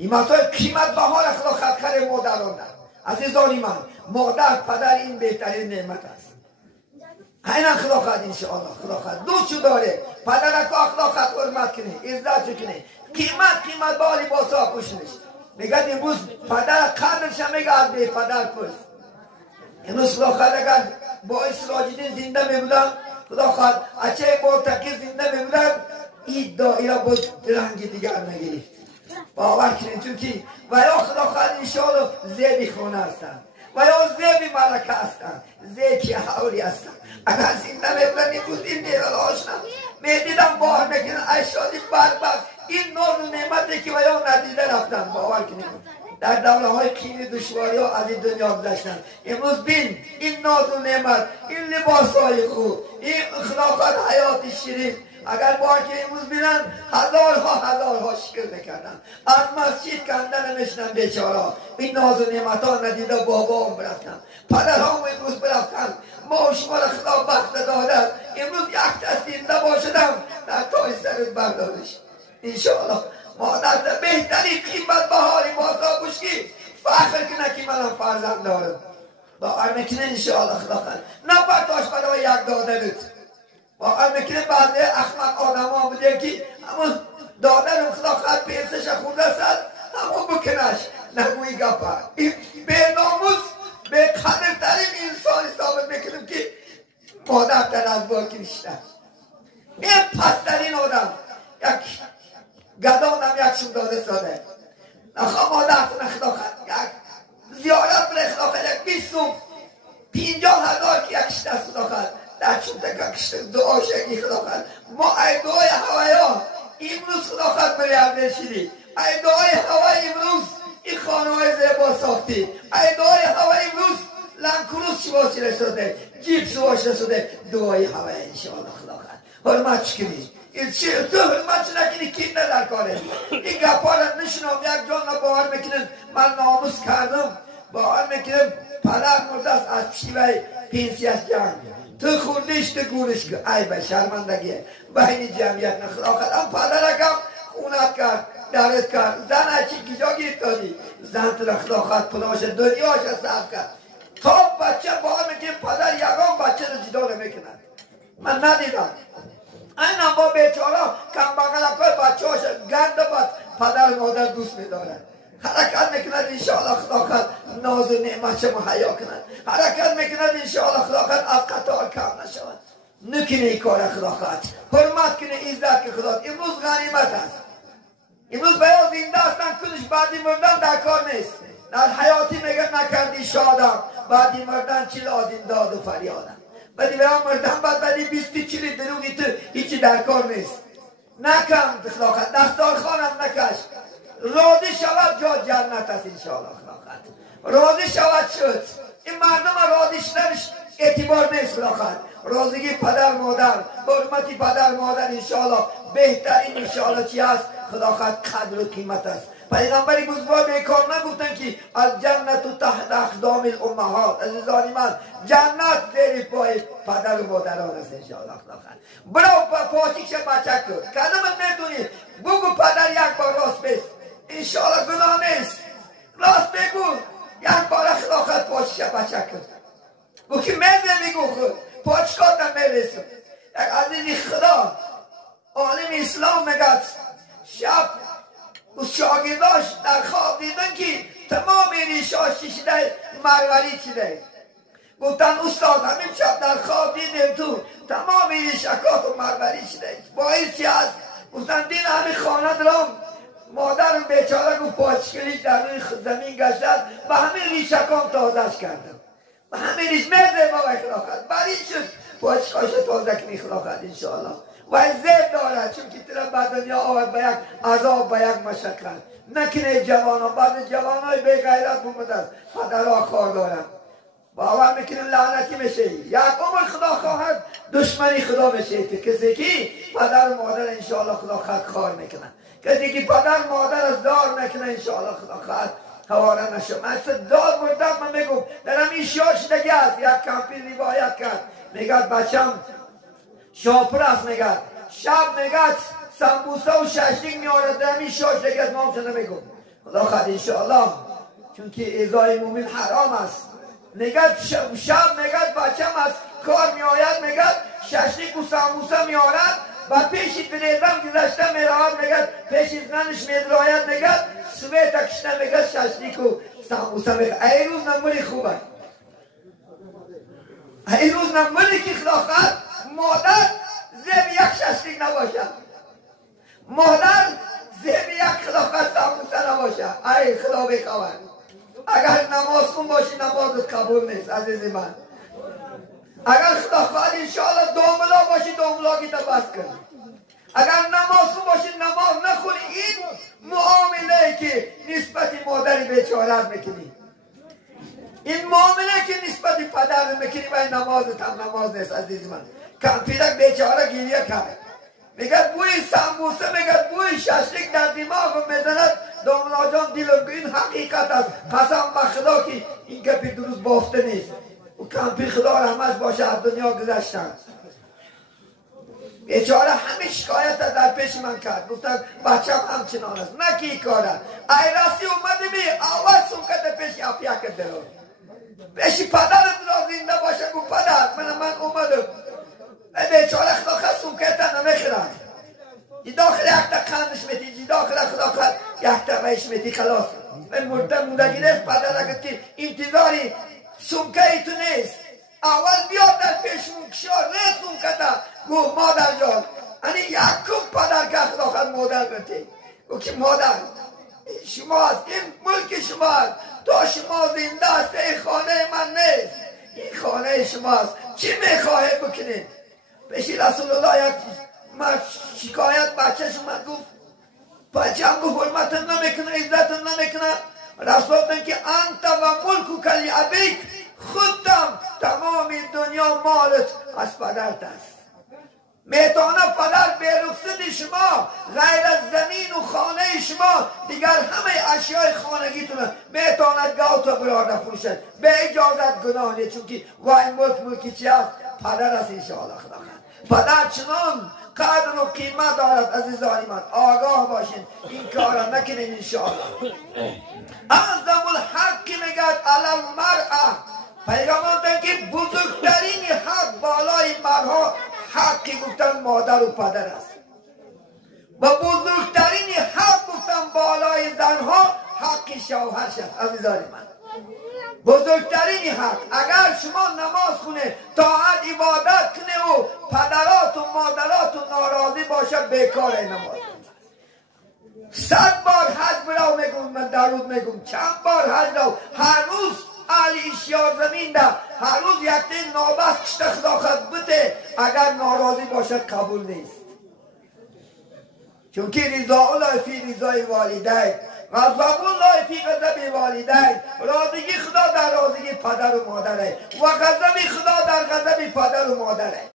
نعمت‌های قیمت بها را خدا خدخر مادران داد. عزیزان من، مادر پدر این بهترین نعمت است. اینا خدا خواهد انشاءالله خدا خواهد دوست داره پدر که خدا خواهد حرمت کنه عزت کنه قیمت با لباس ها پوشنش. میگه امروز پدر قدرش هم میگه از به پدر پرس. امروز خدا خواهد اگر با سراجدین زنده میبودن خدا خواهد اچه با تکی زنده میبودن این دائره با رنگ دیگر نگرفت. باور کنید چون که و یا خدا خواهد انشاءالله زیبی خونه هستن و یا زیبی ملکه هستن زیبی حوری هستن. اگر زنده میبودن امروز این نیول آشنا میدیدم باور میکنن ای شادی بربخت این نور و نعمتی که و یا ندیده رفتن. باور کنید در دوره های کینی دشواری ها از این دنیا گذشتن. امروز بین این ناز و نعمت این لباس های خوب این خلافت حیات شیرین اگر با که امروز بینن هزارها شکر میکردن از مسجد کنده نمیشنن بیچاره این ناز و نعمت ها ندیده بابا هم برفتن پدر هم امروز برفتن ما شما را خدا بخت داده امروز یک دستینده باشدم در تای سرت بردارش انشاءالله مادر بهترین قیمت بهاری بازا بشکی فخر کنه که من هم فرزند دارم باور میکنه انشاءالله خدا خواهد نپرتاش برای یک داده بود باور میکنه بعضی احمق آدم ها بوده که همون داده رو خدا خواهد پیسش خورده سد همون بکنش نگوی گپا این به ناموس به قدرترین انسانی ثابت میکنم که مادر در از باکی بیشتر این پسترین آدم یک گدان هم یک شم داده ساده نخواه مادر کنه خدا خواهد یک زیارت بره خدا خواهد یک 50,000 که یک شده خدا خواهد در چون تکا کشته دعا شگی خدا خواهد ما ای دعای هوایا امروز خدا خواهد بریارده شدی ای دعای هوای امروز این خانه های زیبا ساختی ای دعای هوای امروز لنکروز شما چیره شده جیب شما چیره شده دعای هوای انشاءالله خدا خواهد حرمت چکنی تو حرمت نکنی کی ندر کاره این گپا را نشنم یک جان باور میکنن من ناموس کردم باور میکنم پدر مرده است از شیوه پنسیش جنگ تو خوردیش تو گورش کن ای به شرمندگیه بین جمعیت نخدا خدم پدر اکم خونت کرد درت کرد زن اچی کجا گیرد دادی زن تو خدا خواهد پناش دنیاش صرف کرد تا بچه باور میکنم پدر یگان بچه رو جدا نمیکنن من ندیدم این با بیچاره کم بغل اکای بچه هاش گند بد پدر مادر دوست میدارن حرکت میکند انشاءالله خدا خواهد ناز و نعمت شما حیا کند حرکت میکند انشاءالله خدا خواهد از قطار کم نشود نکنه این کار خدا خواهد حرمت کنه عزت که خدا امروز غنیمت است امروز باید زنده هستن کنش بعدی مردن در کار نیست در حیاتی میگه نکردی شادم بعدی مردن چی لازم داد و فریادم بعدی بیان مردن بعدی 20-40 دروگی تو هیچی در کار نیست نکم خدا خواهد دستار خانم نکش راضی شود جا جنت است انشاءالله خدا خواهد راضی شود شد این مردم راضیش نمیش اعتبار نیست خدا خواهد راضیگی پدر مادر حرمتی پدر مادر انشاءالله بهترین انشاءالله چی هست خدا خواهد قدر و قیمت است پیغمبری بزرگ بیکار نگفتن که الجنت تحت اقدام الامهات عزیزان من جنت زیر پای پدر و مادران است انشاءالله خدا خواهد برو پاچیکش بچک کن کدام میتونی بگو پدر یک بار راست بست انشاءالله گناه نیست راست بگو یک بار خدا خواهد پاچیکش بچک کن بگو که میزه میگو خود پاچکات نمیرسون یک عزیزی خدا عالم اسلام میگد شب و شاگرداش در خواب دیدن که تمام ریشاش شده مروری شده گفتن استاد همین شب در خواب دیدیم تو تمام ریشکات و مروری شده باید چی هست؟ گفتن دین همین خانه درام مادرم بیچاره گفت پاچکلیش در روی زمین گشتد و همین ریشکام تازش کردم و همین ریش میزه ما اخلاقت برای شد پاچکاش تازه کنی اخلاقت انشاءالله و زید دارد چون که طرف بعد دنیا آورد به یک عذاب به یک مشقت نکنه جوانان بعض جوانای بی غیرت بومدن پدرها خار دارن باور میکنیم لعنتی میشه یک عمر خدا خواهد دشمنی خدا میشه کسی که پدر و مادر انشاءالله خدا خواهد خار میکنن کسی که پدر مادر از دار نکنه انشاءالله خدا خواهد حواره نشه من دار مردم من میگم در همین شدگی هست یک کمپی روایت کرد میگد بچم شاپر است میگد شب میگد سمبوسه و ششلیک میارد در همین شدگی از نام شده میگم خدا خواهد انشاءالله، چون که ازای مومن حرام است. نگد شب نگد بچم از کار می آید، نگد ششلیک و ساموسه می آرد و پیشی بریزم گذشته می رود، نگد پیشی زنش می دراید، نگد سوی تکشنه نگد ششلیک و ساموسه می رود. ای روز نموری خوبه، ای روز نموری که خدا خواهد مادر زیب یک ششلیک نباشه، مادر زیب یک خدا خواهد ساموسه نباشه. ای خدا بخواه، اگر نماز خون باشی نمازت قبول نیست عزیزی من. اگر خدا خواهد انشاءالله دوملا باشی دوملاگی تا بس کن. اگر نماز خون باشی نماز نخونی، این معامله که نسبت مادری بیچاره میکنی، این معامله که نسبت پدر میکنی و نمازت هم نماز نیست عزیزی من. کمپیرک بیچاره گریه کرد، میگه بوی ساموسه، میگه بوی ششلیک در دماغ میزند. دامنا جان دیلم که این حقیقت است، قسم به خدا که این گپی درست بافته نیست. و کمپی خدا رحمش باشه از دنیا گذشتن. بیچاره همه شکایت در پیش من کرد، گفتم بچم همچنان است، نه که این کار است. ای راستی اومده می اول سمکت پیش اپیک درو پیش پدرت را زنده باشه. گفت پدر من اومدم. بیچاره خدا خواهد سمکت نمیخورد، ای داخل یک تا قندش میتی، ای داخل خدا خواهد یک تا میش میتی، خلاص من مردگی نیست. پدر اگر که انتظاری سمکه ای تو نیست، اول بیاد در پیش مکشار نه سمکه تا گو مادر جان، یعنی یکم پدر که خدا خواهد مادر گرتی. گو که مادر شماست، این ملک شماست، تا شما زنده است، این خانه من نیست، این خانه شماست، چی میخواهی بکنید؟ پیش رسول الله یک شکایت بچهش اومد، گفت بچه هم گفت حرمت نمیکنه، عزت نمیکنه. رسول الله که انت و ملک کلی ابیک، خودم تمام دنیا مالت از پدرت است. میتونه پدر به رخصت شما غیر از زمین و خانه شما دیگر همه اشیاء خانگیتونه میتونه گاو تا برار نفروشد به اجازت گناه نیست، چون که وای ملکی چی است؟ پدر است. انشاءالله خدا خواهد پدر چنان قدر و قیمت دارد عزیزانی من، آگاه باشین این کارا نکنین انشاءالله. اعظم الحق میگد علی المرأة، پیغمبر که بزرگترین حق بالای مرها حقی گفتن مادر و پدر است و بزرگترین حق گفتن بالای زنها حق شوهرش است. عزیزانی من بزرگترین حق، اگر شما نماز خونه طاعت عبادت کنه و پدرات و مادرات و ناراضی باشه بیکار نماز. 100 بار حج براو میگم، من درود میگم چند بار حج راو، هر روز علی اشیاء زمین ده، هر روز یک دین نابست کشته خدا خود بده، اگر ناراضی باشد قبول نیست. چون که رضا الله فی رضای والدین، غضب الله فی غضب والدین، راضی خدا در راضی پدر و مادره و غضب خدا در غضب پدر و مادره.